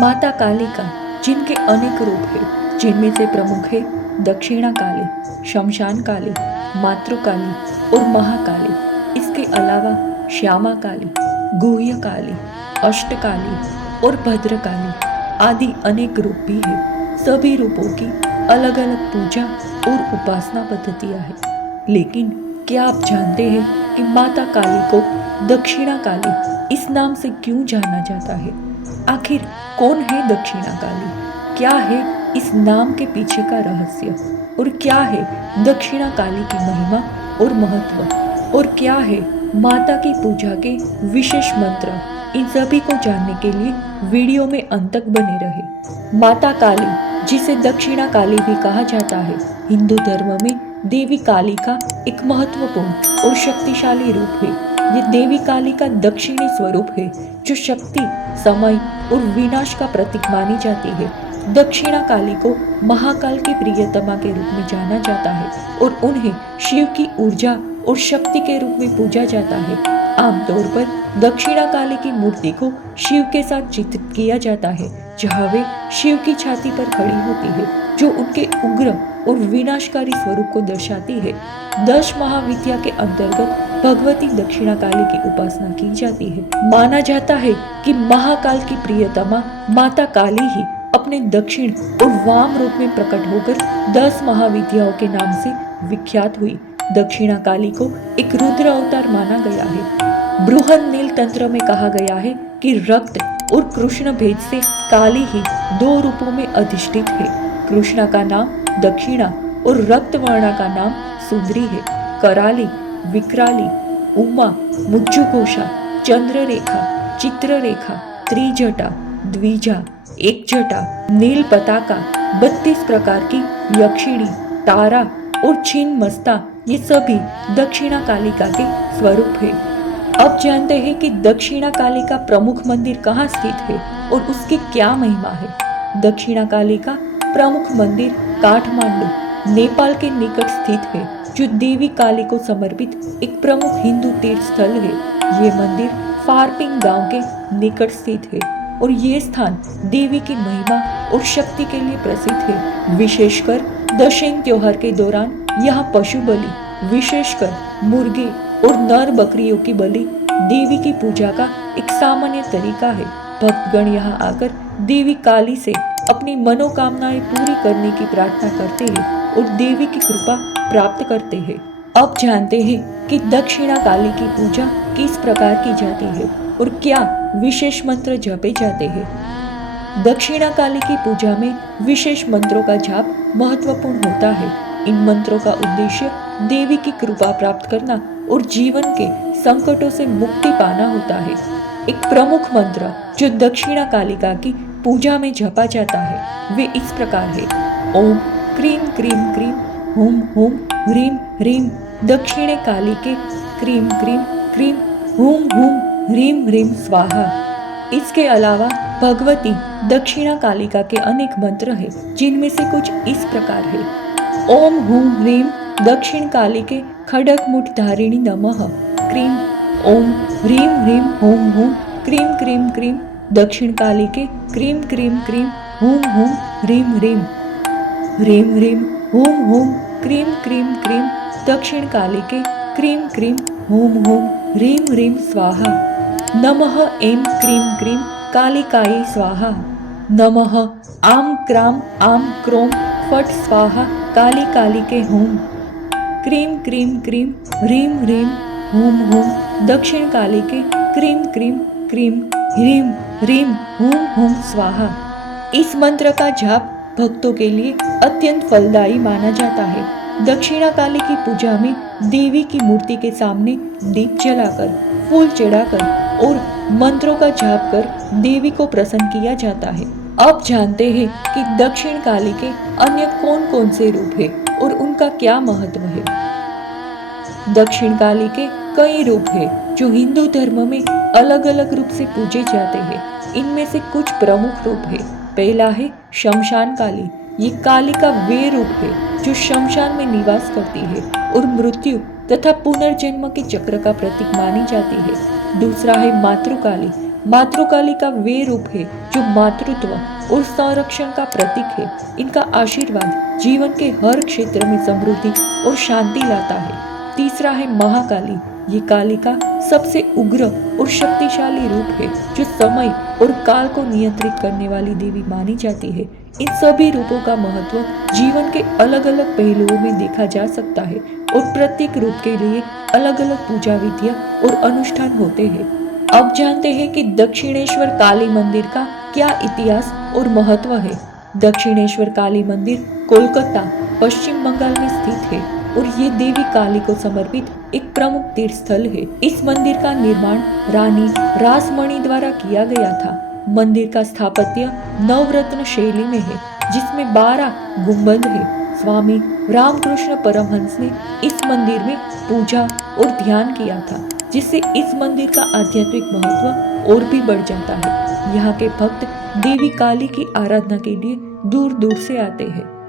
माता कालिका, जिनके अनेक रूप हैं, जिनमें से प्रमुख है दक्षिणा काली, शमशान काली, मातृकाली और महाकाली। इसके अलावा श्यामा काली, गुह्य काली, अष्टकाली और भद्रकाली आदि अनेक रूप भी है। सभी रूपों की अलग अलग पूजा और उपासना पद्धतियां हैं। लेकिन क्या आप जानते हैं कि माता काली को दक्षिणा काली इस नाम से क्यों जाना जाता है? आखिर कौन है दक्षिणा काली? क्या है इस नाम के पीछे का रहस्य? और क्या है दक्षिणा काली की महिमा और महत्व? और क्या है माता की पूजा के विशेष मंत्र? इन सभी को जानने के लिए वीडियो में अंत तक बने रहे। माता काली, जिसे दक्षिणा काली भी कहा जाता है, हिंदू धर्म में देवी काली का एक महत्वपूर्ण और शक्तिशाली रूप है। ये देवी काली का दक्षिणी स्वरूप है, जो शक्ति, समय और विनाश का प्रतीक मानी जाती है। दक्षिणा काली को महाकाल की प्रियतमा के रूप में जाना जाता है और उन्हें शिव की ऊर्जा और शक्ति के रूप में पूजा जाता है। आमतौर पर दक्षिणा काली की मूर्ति को शिव के साथ चित्रित किया जाता है, जहाँ वे शिव की छाती पर खड़ी होती है, जो उनके उग्र और विनाशकारी स्वरूप को दर्शाती है। 10 महाविद्या के अंतर्गत भगवती दक्षिणा काली की उपासना की जाती है। माना जाता है कि महाकाल की प्रियतमा माता काली ही अपने दक्षिण और वाम रूप में प्रकट होकर 10 महाविद्याओं के नाम से विख्यात हुई। दक्षिणा काली को एक रुद्र अवतार माना गया है। बृहद नील तंत्र में कहा गया है कि रक्त और कृष्ण भेद से काली ही 2 रूपों में अधिष्ठित है। कृष्णा का नाम दक्षिणा और रक्त वर्णा का नाम सुंदरी है। कराली, विकराली, उमा, मुज्जुघोषा, चंद्ररेखा, चित्ररेखा, त्रिजटा, द्विजा, एक जटा, नील पताका, 32 प्रकार की यक्षिणी, तारा और छिन्न मस्ता, ये सभी दक्षिणा कालिका के स्वरूप है। अब जानते हैं कि दक्षिणा काली का प्रमुख मंदिर कहाँ स्थित है और उसकी क्या महिमा है। दक्षिणा काली का प्रमुख मंदिर काठमांडू, नेपाल के निकट स्थित है, जो देवी काली को समर्पित एक प्रमुख हिंदू तीर्थ स्थल है। ये मंदिर फारपिंग गांव के निकट स्थित है और ये स्थान देवी की महिमा और शक्ति के लिए प्रसिद्ध है। विशेषकर दशैन त्योहार के दौरान यहाँ पशु बलि, विशेषकर मुर्गे और नर बकरियों की बलि देवी की पूजा का एक सामान्य तरीका है। भक्तगण यहाँ आकर देवी काली से अपनी मनोकामनाएं पूरी करने की प्रार्थना करते हैं और देवी की कृपा प्राप्त करते हैं। अब जानते हैं कि दक्षिणा काली की पूजा किस प्रकार की जाती है और क्या विशेष मंत्र जपे जाते हैं। दक्षिणा काली की पूजा में विशेष मंत्रों का जाप महत्वपूर्ण होता है। इन मंत्रों का उद्देश्य देवी की कृपा प्राप्त करना और जीवन के संकटों से मुक्ति पाना होता है। एक प्रमुख मंत्र जो दक्षिणा कालिका की पूजा में जपा जाता है वे इस प्रकार है। ओम क्रीम क्रीम क्रीम हुम हुम ह्रीम ह्रीम दक्षिणे काली के क्रीम क्रीम क्रीम हुम हुम ह्रीम ह्रीम स्वाहा। इसके अलावा भगवती दक्षिणा कालिका के अनेक मंत्र हैं, जिनमें से कुछ इस प्रकार है। ओम हुम ह्रीम दक्षिण काली के खड़ग मुठ धारिणी नमः क्रीम। ओम ह्रीम ह्रीम हुम हुम क्रीम क्रीम क्रीम दक्षिण काली के क्रीम क्रीम क्रीम हुम हुम ह्रीम ह्रीम। ह्रीम ह्रीम हुम हुम क्रीम क्रीम क्रीम दक्षिण काली के क्रीम क्रीम हुम हुम ह्रीम ह्रीम स्वाहा। नमः ऐं क्रीं क्रीं कालिकायै स्वाहा। नमः आं क्रां आं क्रों फट् स्वाहा काली काली के हुम। क्रीं क्रीं क्रीं ह्रीं ह्रीं हुम हुम दक्षिण काली के क्रीं क्रीं क्रीं ह्रीं ह्रीं हुम हुम स्वाहा। इस मंत्र का जाप भक्तों के लिए अत्यंत फलदायी माना जाता है। दक्षिणा काली की पूजा में देवी की मूर्ति के सामने दीप जलाकर, फूल चढ़ाकर और मंत्रों का जाप कर देवी को प्रसन्न किया जाता है। अब जानते हैं कि दक्षिण काली के अन्य कौन कौन से रूप है और उनका क्या महत्व है। दक्षिण काली के कई रूप है जो हिंदू धर्म में अलग अलग रूप से पूजे जाते हैं। इनमें से कुछ प्रमुख रूप है। पहला है शमशान काली। ये काली का वे रूप है जो शमशान में निवास करती है और मृत्यु तथा पुनर्जन्म के चक्र का प्रतीक मानी जाती है। दूसरा है मातृकाली। मातृकाली का वे रूप है जो मातृत्व और संरक्षण का प्रतीक है। इनका आशीर्वाद जीवन के हर क्षेत्र में समृद्धि और शांति लाता है। तीसरा है महाकाली। ये काली का सबसे उग्र और शक्तिशाली रूप है जो समय और काल को नियंत्रित करने वाली देवी मानी जाती है। इन सभी रूपों का महत्व जीवन के अलग अलग पहलुओं में देखा जा सकता है और प्रत्येक रूप के लिए अलग अलग पूजा विधियां और अनुष्ठान होते हैं। अब जानते हैं कि दक्षिणेश्वर काली मंदिर का क्या इतिहास और महत्व है। दक्षिणेश्वर काली मंदिर कोलकाता, पश्चिम बंगाल में स्थित है और ये देवी काली को समर्पित एक प्रमुख तीर्थ स्थल है। इस मंदिर का निर्माण रानी रासमणि द्वारा किया गया था। मंदिर का स्थापत्य नवरत्न शैली में है, जिसमें 12 गुंबद है। स्वामी रामकृष्ण परमहंस ने इस मंदिर में पूजा और ध्यान किया था, जिससे इस मंदिर का आध्यात्मिक महत्व और भी बढ़ जाता है। यहाँ के भक्त देवी काली की आराधना के लिए दूर दूर से आते हैं।